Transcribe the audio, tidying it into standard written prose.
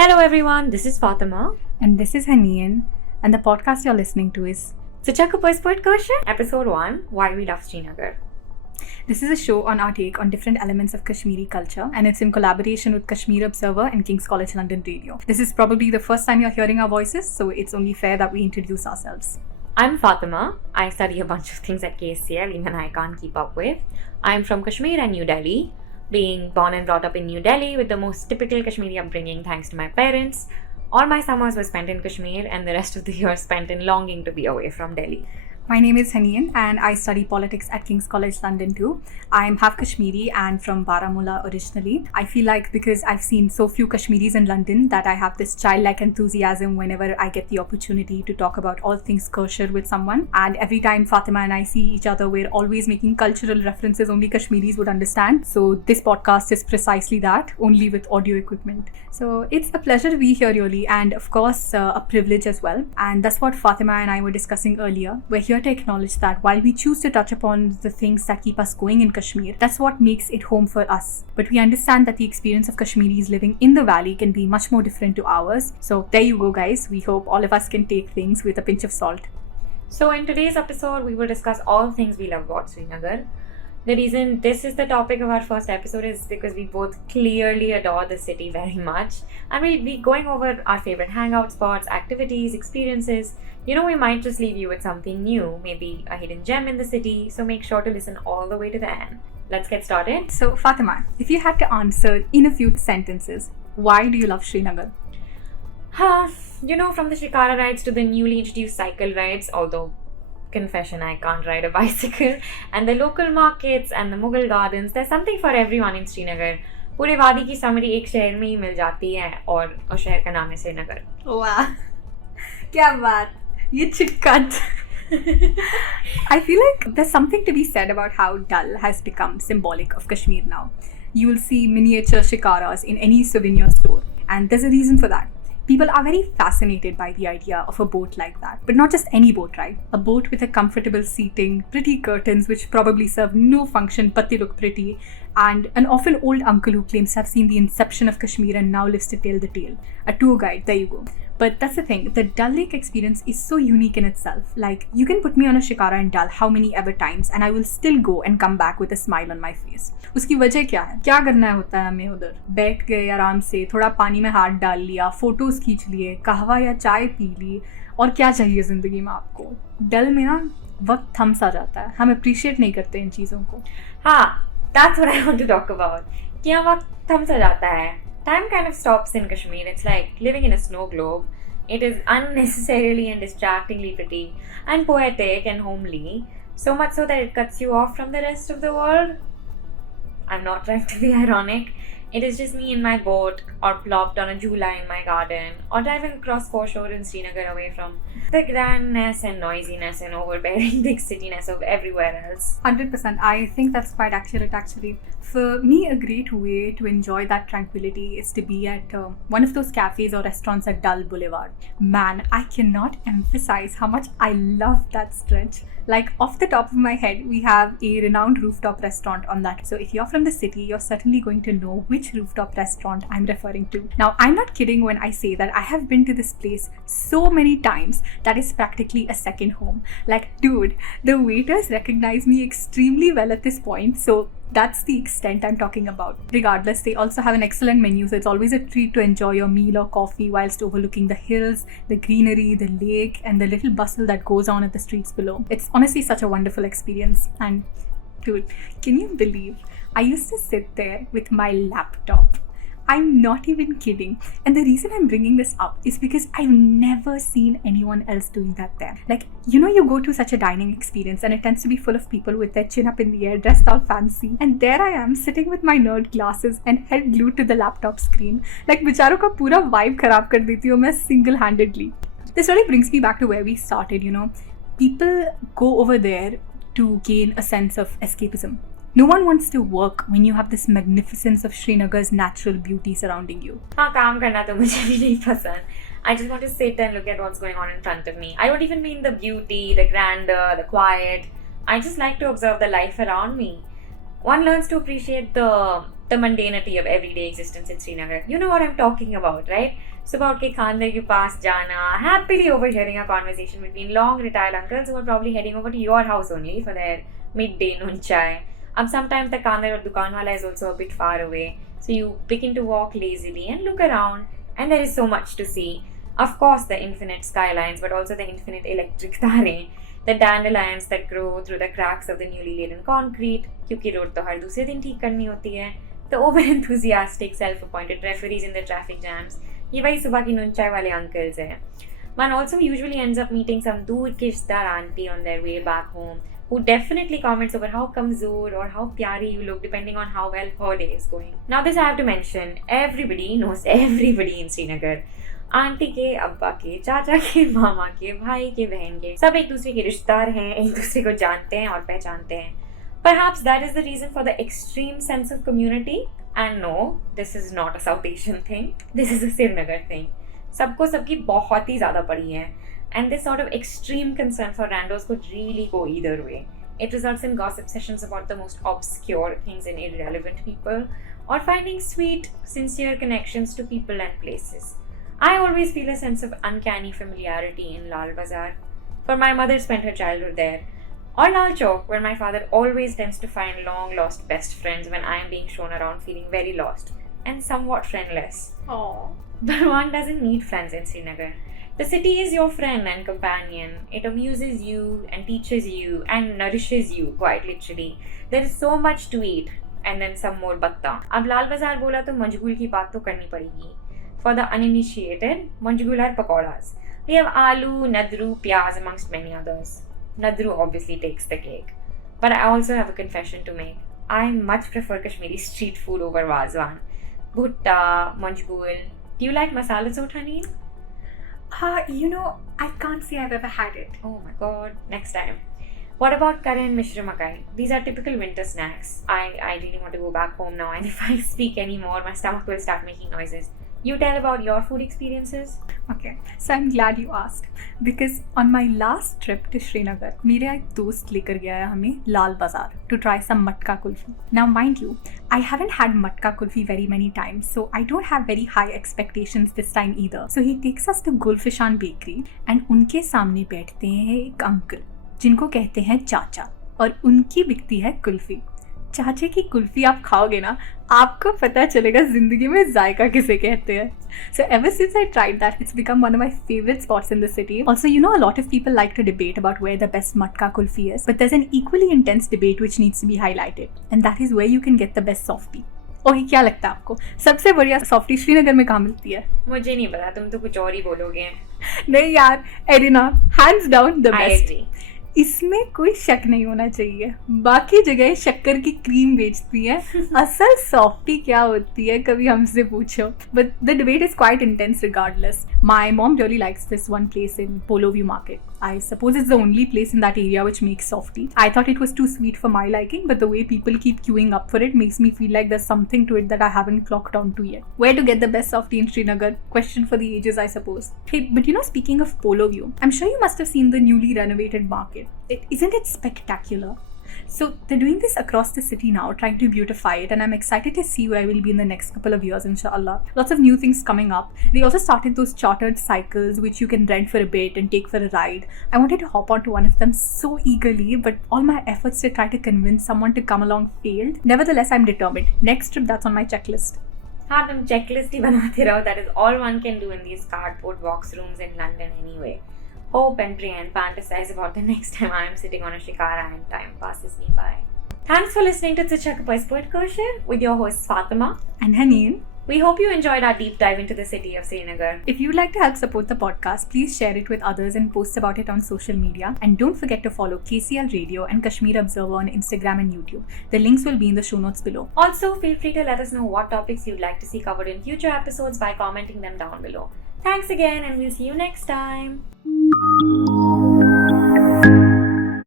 Hello everyone, this is Fatima. And this is Haneen, and the podcast you're listening to is Episode 1, Why We Love Srinagar. This is a show on our take on different elements of Kashmiri culture, and it's in collaboration with Kashmir Observer and King's College London Radio. This is probably the first time you're hearing our voices, so it's only fair that we introduce ourselves. I'm Fatima. I study a bunch of things at KSCL, even I can't keep up with. I'm from Kashmir and New Delhi. Being born and brought up in New Delhi with the most typical Kashmiri upbringing thanks to my parents, all my summers were spent in Kashmir and the rest of the year spent in longing to be away from Delhi. My name is Haneen and I study politics at King's College London too. I'm half Kashmiri and from Baramulla originally. I feel like because I've seen so few Kashmiris in London that I have this childlike enthusiasm whenever I get the opportunity to talk about all things kosher with someone. And every time Fatima and I see each other, we're always making cultural references only Kashmiris would understand. So this podcast is precisely that, only with audio equipment. So it's a pleasure to be here really, and of course a privilege as well. And that's what Fatima and I were discussing earlier. We're here to acknowledge that while we choose to touch upon the things that keep us going in Kashmir, that's what makes it home for us. But we understand that the experience of Kashmiris living in the valley can be much more different to ours. So there you go guys, we hope all of us can take things with a pinch of salt. So in today's episode, we will discuss all things we love about Srinagar. The reason this is the topic of our first episode is because we both clearly adore the city very much, and we'll be going over our favorite hangout spots, activities, experiences. We might just leave you with something new, maybe a hidden gem in the city, so make sure to listen all the way to the end. Let's get started. So Fatima, if you had to answer in a few sentences, why do you love Srinagar? From the Shikara rides to the newly introduced cycle rides, although confession, I can't ride a bicycle, and the local markets and the Mughal gardens, there's something for everyone in Srinagar. पूरे वादी की summary एक शहर में ही मिल जाती है और शहर का नाम है श्रीनगर. वाह, क्या बात, ये चिटकट. I feel like there's something to be said about how Dal has become symbolic of Kashmir now. You will see miniature shikaras in any souvenir store, and there's a reason for that. People are very fascinated by the idea of a boat like that. But not just any boat ride. A boat with a comfortable seating, pretty curtains which probably serve no function but they look pretty, and an often old uncle who claims to have seen the inception of Kashmir and now lives to tell the tale. A tour guide, there you go. But that's the thing, the Dal Lake experience is so unique in itself. Like, you can put me on a Shikara in Dal how many ever times and I will still go and come back with a smile on my face. उसकी वजह क्या है? क्या करना होता है हमें उधर? बैठ गए आराम से, थोड़ा पानी में हाथ डाल लिया, फोटोज खींच लिए, कहवा या चाय पी ली, और क्या चाहिए जिंदगी में आपको? डल में ना वक्त थम सा जाता है, हम अप्रिशिएट नहीं करते इन चीज़ों को. हाँ, that's what I want to talk about. कि यहाँ वक्त थम सा जाता है. Time kind of stops in Kashmir. It's like living in a snow globe. It is unnecessarily and distractingly pretty and poetic and homely, so much so that it cuts you off from the rest of the world. I'm not trying to be ironic. It is just me in my boat, or plopped on a jhula in my garden, or driving across foreshore in Srinagar away from the grandness and noisiness and overbearing big cityness of everywhere else. 100%. I think that's quite accurate actually. For me, a great way to enjoy that tranquility is to be at one of those cafes or restaurants at Dal Boulevard. Man, I cannot emphasize how much I love that stretch. Like, off the top of my head, we have a renowned rooftop restaurant on that. So if you're from the city, you're certainly going to know which rooftop restaurant I'm referring to. Now, I'm not kidding when I say that I have been to this place so many times that it's practically a second home. Like, dude, the waiters recognize me extremely well at this point. So that's the extent I'm talking about. Regardless, they also have an excellent menu, so it's always a treat to enjoy your meal or coffee whilst overlooking the hills, the greenery, the lake, and the little bustle that goes on at the streets below. It's honestly such a wonderful experience. And dude, can you believe I used to sit there with my laptop? I'm not even kidding. And the reason I'm bringing this up is because I've never seen anyone else doing that there. Like, you go to such a dining experience and it tends to be full of people with their chin up in the air, dressed all fancy. And there I am, sitting with my nerd glasses and head glued to the laptop screen. Like, बिचारों का पूरा vibe खराब कर देती हूँ मैं single-handedly. This really brings me back to where we started, People go over there to gain a sense of escapism. No one wants to work when you have this magnificence of Srinagar's natural beauty surrounding you. हाँ, काम करना तो मुझे भी नहीं पसंद. I just want to sit and look at what's going on in front of me. I don't even mean the beauty, the grandeur, the quiet. I just like to observe the life around me. one learns to appreciate the mundanity of everyday existence in Srinagar. You know what I'm talking about, right? सुबह उठ के खानदर के पास जाना, happily overhearing a conversation between long retired uncles who are probably heading over to your house only for their midday noon chai. Sometimes the kandar or dukan wala is also a bit far away, so you begin to walk lazily and look around, and there is so much to see. Of course, the infinite skylines, but also the infinite electric tare, the dandelions that grow through the cracks of the newly laden concrete, क्योंकि road तो हर दूसरे दिन ठीक करनी होती है. The over-enthusiastic, self-appointed referees in the traffic jams, ये वही सुबह की नून चाय वाले uncles हैं. One also usually ends up meeting some दूर की रिश्तेदार auntie on their way back home, who definitely comments over how kamzoor or how pyari you look depending on how well her day is going. Now this I have to mention, everybody knows everybody in Srinagar. Aunty के, अब्बा के, चाचा के, मामा के, भाई के, बहन के, सब एक दूसरे के रिश्तेदार हैं, एक दूसरे को जानते हैं और पहचानते हैं. Perhaps that is the reason for the extreme sense of community. And no, this is not a South Asian thing. This is a Srinagar thing. सबको सबकी बहुत ही ज़्यादा पड़ी है. And this sort of extreme concern for randos could really go either way. It results in gossip sessions about the most obscure things and irrelevant people, or finding sweet, sincere connections to people and places. I always feel a sense of uncanny familiarity in Lal Bazaar, for my mother spent her childhood there, or Lal Chowk, where my father always tends to find long-lost best friends when I am being shown around feeling very lost and somewhat friendless. Aww. But one doesn't need friends in Srinagar. The city is your friend and companion. It amuses you and teaches you and nourishes you, quite literally. There is so much to eat, and then some more batta. अब लाल बाजार बोला तो मंजगुल की बात तो करनी पड़ेगी. For the uninitiated, मंजगुल are pakoras. We have aloo, nadru, pyaz amongst many others. Nadru obviously takes the cake. But I also have a confession to make. I much prefer Kashmiri street food over Wazwan. Bhutta, manjgul. Do you like masala sot, Haneen? I can't say I've ever had it. Oh my god, next time. What about curry and mishra makai? These are typical winter snacks. I really want to go back home now, and if I speak anymore, my stomach will start making noises. You tell about your food experiences. Okay, so I'm glad you asked, because on my last trip to Srinagar, मेरा एक दोस्त लेकर गया है हमें लाल बाजार to try some matka kulfi. Now mind you, I haven't had matka kulfi very many times, so I don't have very high expectations this time either. So he takes us to Gulfishan Bakery, and उनके सामने बैठते हैं एक uncle जिनको कहते हैं चाचा, और उनकी बिकती है कुल्फी. चाचे की कुल्फी आप खाओगे ना, आपको पता चलेगा जिंदगी में जायका किसे कहते हैं. So ever since I tried that, it's become one of my favorite spots in the city. Also, a lot of people like to debate about where the best matka kulfi is, but there's an equally intense debate which needs to be highlighted, and that is where you can get the best softie. Okay, क्या लगता है आपको सबसे बढ़िया softy Srinagar में कहाँ मिलती है? मुझे नहीं पता, तुम तो कुछ और ही बोलोगे. नहीं यार, arena, hands down the best. इसमें कोई शक नहीं होना चाहिए. बाकी जगह शक्कर की क्रीम बेचती है, असल सॉफ्टी क्या होती है कभी हमसे पूछो. But the debate is quite intense regardless. My mom really likes this one place in polo view market. I suppose it's the only place in that area which makes softie. I thought it was too sweet for my liking, but the way people keep queuing up for it makes me feel like there's something to it that I haven't clocked onto yet. Where to get the best softie in Srinagar? Question for the ages, I suppose. Hey, but speaking of Polo View, I'm sure you must have seen the newly renovated market. Isn't it spectacular? So they're doing this across the city now, trying to beautify it, and I'm excited to see where we'll be in the next couple of years, inshallah. Lots of new things coming up. They also started those chartered cycles which you can rent for a bit and take for a ride. I wanted to hop onto one of them so eagerly, but all my efforts to try to convince someone to come along failed. Nevertheless, I'm determined. Next trip, that's on my checklist. हाँ, तुम checklist ही बनाते रहो. That is all one can do in these cardboard box rooms in London anyway. Hope and pray and fantasize about the next time I am sitting on a Shikara and time passes me by. Thanks for listening to Aes Kaeshir with your hosts Fatima and Haneen. We hope you enjoyed our deep dive into the city of Srinagar. If you'd like to help support the podcast, please share it with others and post about it on social media. And don't forget to follow KCL Radio and Kashmir Observer on Instagram and YouTube. The links will be in the show notes below. Also, feel free to let us know what topics you'd like to see covered in future episodes by commenting them down below. Thanks again, and we'll see you next time.